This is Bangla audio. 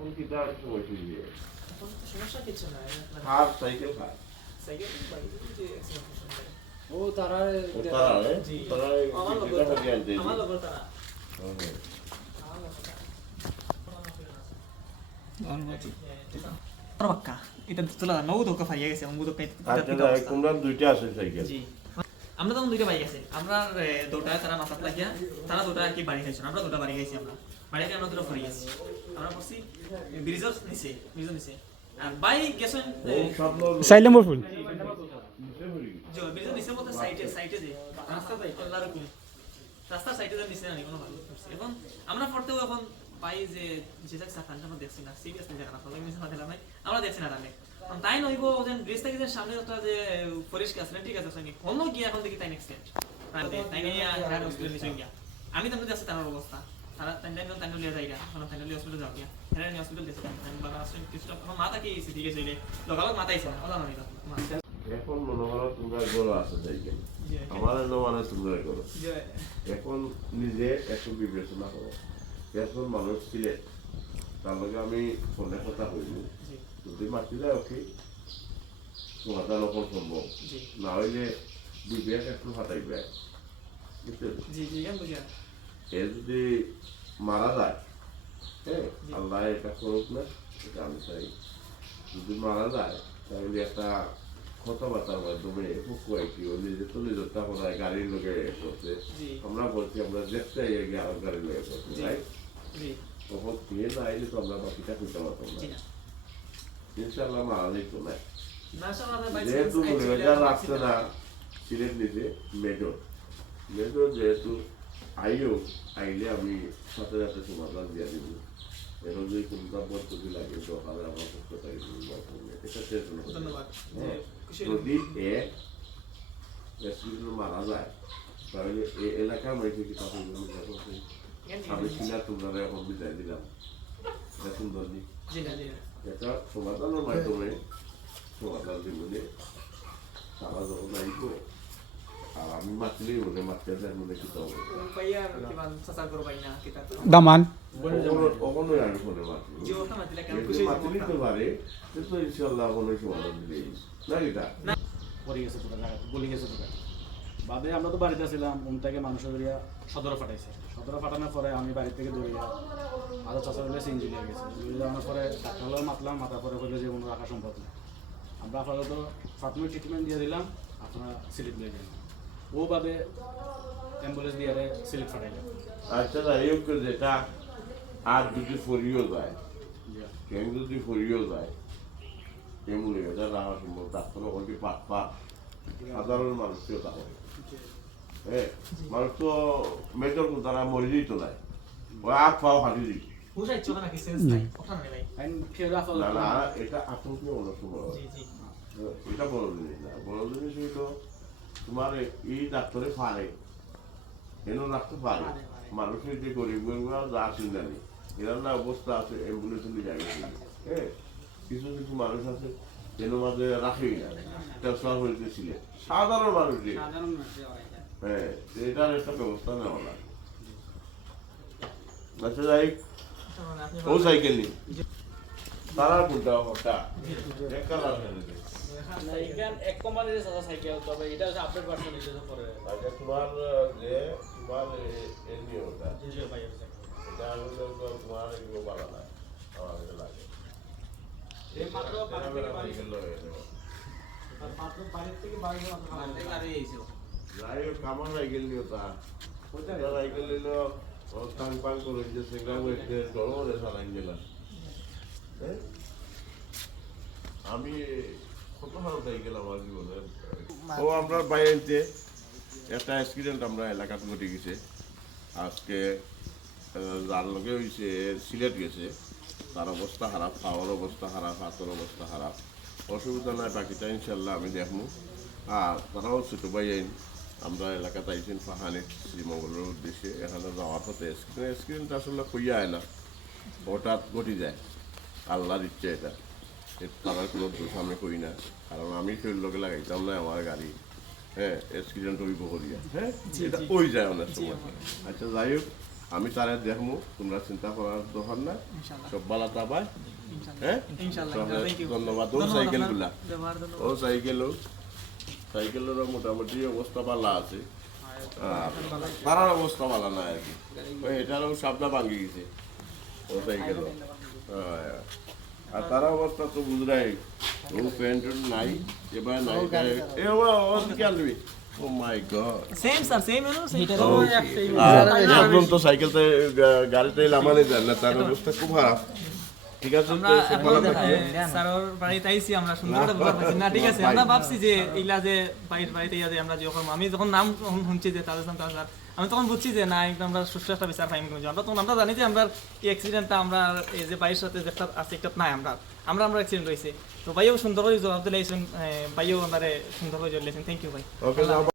এখন কি তার সময় ফিরিয়ে এখন সমস্যা কিছু নাই মানে হার সাইকেল খায় সাইকেল বাইক যে অ্যাক্সিডেন্ট করছে ও তারা ও তারা রে জি তারা আমার এই লগর যেটা হয়ে আনতে আমার লগর তারা হুম। আমার লগর তারা বাক্কা এটা তোলা নৌ দোকা ফাইয়া গেছে অঙ্গু দোকা আচ্ছা যাই, তোমরা দুইটা আছে সাইকেল জি আমরা তখন দুইটা বাইক আছে আমরা এ, দুটায় তারা মাথাত লাগিয়া তারা দুটা আর কি বাড়ি খাইছেন আমরা দুটা বাড়ি খাইছি আমরা বাড়ি আমরা দুটা গেছি। আমরা পড়ছি ব্রিজের নিচে ব্রিজের নিচে। আর বাইক গেছেন সাইড নাম্বার ফুল ব্রিজের নিচে বলতে সাইডে সাইডে যে রাস্তা যাই আল্লাহর হুকুম রাস্তার সাইডে যে নিচে আনি কোনো ভালো এখন আমরা পড়তেও এখন পাই যে যে যাক সাফানটা আমরা দেখছি না। সিরিয়াস না জায়গা না ফলে মিশে মাথা নাই। আমরা দেখছি না তাহলে তাই নইব যে ব্রিজ থেকে যে সামনে একটা যে পরিষ্কার আছে ঠিক আছে সঙ্গে। কোনো গিয়ে এখন দেখি তাই নেক্সট তাই নিয়ে হ্যাঁ হসপিটাল গিয়া। আমি তো দেখছি তার অবস্থা। তারা লিয়ে এখন তাই নিয়ে হসপিটাল যাও গিয়া নিয়ে হসপিটাল দেখছি আমি বাবা আসলে কিছু এখন মাথা কি ঠিক আছে লগালগ মাথা আইছে না ওলা নয় মাথা এখন মনে করো তোমরা গরো আছে আমার মানে তোমরা গরো এখন নিজে একটু বিবেচনা করো এখন মানুষ তার লগে আমি ফোনে কথা হইল যদি মাতি যায় ওকে সমাধান অকল সম্ভব না হইলে বিবেক একটু হাতাইবে বুঝছেন জি জি এ যদি মারা যায় হ্যাঁ আল্লাহ এটা করুক না এটা আমি চাই। যদি মারা যায় তাহলে একটা কথাবার্তার মাধ্যমে হুকুয়াইটি ও নিজে তো নিজের টাকা গাড়ির লোকে করছে। আমরা বলছি আমরা দেখতে আর গাড়ির লোকে করছি। রাইট তখন কে না আইলে তো আমরা বাকিটা খুঁজতে পারতাম না। ইনশাল্লাহ মারা যেত না যেহেতু রাখছে না সিলেট নিচে মেজর মেজর যেহেতু আইও আইলে আমি সাথে সাথে সমাধান দিয়ে দিব। এখন যদি কোনটা পদ্ধতি লাগে দরকারে আমার হলো ধন্যবাদ। হ্যাঁ, যদি এ মারা যায় তাহলে এই এলাকার মাইকে কি তাকে আমি কিনা তোমরা এখন বিদায় দিলাম। এটা সুন্দর দিক এটা সমাধানের মাধ্যমে সমাধান দিবলে তারা যখন আইব মনে মাতলি মাতিলে নিতে পারে ইনশাল্লাহ সমাধান না এটা পড়ে গেছে গেছে বাদে আমরা তো বাড়িতে ছিলাম উম থেকে মানুষ ধরিয়া সদরে ফাটাইছে সদরে ফাটানোর পরে আমি বাড়ি থেকে দৌড়িয়া আরও চাষা সিঞ্জি লিয়ে গেছে দৌড়ে যাওয়ার পরে ডাক্তার মাতলাম মাথার পরে বলল যে কোনো রাখা সম্ভব না আমরা আপাতত প্রাথমিক ট্রিটমেন্ট দিয়ে দিলাম আপনারা সিলিপ দিয়ে দিলাম ও বাদে অ্যাম্বুলেন্স দিয়ে সিলিপ ফাটাইলাম আচ্ছা হোক যেটা আর যদি ফরিও যায়। ট্রেন যদি ফরিও যায় এমনি এটা রাখা সম্ভব ডাক্তার ওখানে পাক পাক। সাধারণ মানুষকেও তা হয় হ্যাঁ মানুষ তো মেজর তারা মরে যেত নাই? ওই আখ পাও হাঁটি না না এটা আতঙ্ক অনেক সময় এটা বড় জিনিস না বড় জিনিস হইল তোমার এই ডাক্তারে পারে। এনো রাখতে পারে। মানুষের যে গরিব যা চিন্তা নেই এরা না অবস্থা আছে অ্যাম্বুলেন্স নিয়ে যাবে হ্যাঁ কিছু কিছু মানুষ আছে এর মাঝে রাখেই না। ট্রান্সফার হইতেছিলেন সাধারণ মানুষ যে। হ্যাঁ এটার একটা ব্যবস্থা নেওয়া লাগে। আচ্ছা যাই আপনি ও সাইকেল নি তারা কোনটা ওটা। এক কালার সাইকেল এক কোম্পানির সাইকেল তবে এটা হচ্ছে আপডেট ভার্সন এটা পরে। আচ্ছা তোমার যে তোমার এনজিওটা জিও ভাই আছে এটা হলো তোমার এগুলো ভালো না আমার কাছে লাগে। এই মাত্র বাড়ি থেকে বাড়ি। লয়ে আর মাত্র বাড়ি থেকে আমার সাইকেল নিও তা ওটা সাইকেল নিলো ও টাং পাং করে যে সেগুলা গরমে সারাই গেলাম? আমি সাইকেল আমার ও আমরা বাইরে একটা অ্যাক্সিডেন্ট আমরা এলাকাতে ঘটে গেছে। আজকে যার লগে হয়েছে সিলেট গেছে। তার অবস্থা খারাপ, খাওয়ার অবস্থা খারাপ, হাতের অবস্থা খারাপ। অসুবিধা নাই, বাকিটা ইনশাল্লাহ আমি দেখব আর তারাও ছোটো ভাই আইন, আমরা এলাকাতে আইছেন পাহানে শ্রীমঙ্গলের উদ্দেশ্যে। এখানে যাওয়ার পথে স্ক্রিন স্ক্রিনটা আসলে কইয়া হয় না। হঠাৎ ঘটে যায়। আল্লাহর ইচ্ছে এটা। এর তারার কোনো দোষ আমি করি না। কারণ আমি সেই লোকে লাগাইতাম না আমার গাড়ি। হ্যাঁ অ্যাক্সিডেন্ট হইব করিয়া। হ্যাঁ এটা ওই যায় অনেক সময়। আচ্ছা যাই হোক আমি তারে দেখব তোমরা চিন্তা করার দরকার না। সব বালা তাবাই হ্যাঁ? ধন্যবাদ। ও সাইকেলগুলা ব্যবহার ধন্যবাদ। ও সাইকেলও। সাইকেলেরও মোটামুটি অবস্থা ভালো আছে। আর তারার অবস্থা ভালো না আর কি। এটারও সাবনা ভাঙি গেছে। ও সাইকেলও। হ্যাঁ। আর তারা অবস্থা তো বুঝরাই ও প্যান্ট নাই এবার নাই এ ও কি আনবি? ও my god. Same sir same এনো একদম তো সাইকেলতে গাড়িতে যায় না তার অবস্থা খুব খারাপ। ঠিক আছে আমরা বাড়িতে আইছি সুন্দর একটা না ঠিক আছে আমরা ভাবছি যে এইলা যে বাড়ির বাড়িতে ইয়া যে আমরা যখন আমি যখন নাম শুনছি যে তাদের সাথে স্যার আমি তখন বুঝছি যে না একদম আমরা সুস্থ একটা বিচার পাইম কিন্তু আমরা তখন আমরা জানি যে আমরা এই অ্যাক্সিডেন্টটা আমরা এই যে বাইয়ের সাথে যেটা আছে একটা নাই আমরা আমরা আমরা অ্যাক্সিডেন্ট হয়েছে। তো ভাইও সুন্দর করে জবাব দিলে ভাইও আমরা সুন্দর করে জ্বলেছেন থ্যাংক ইউ ভাই।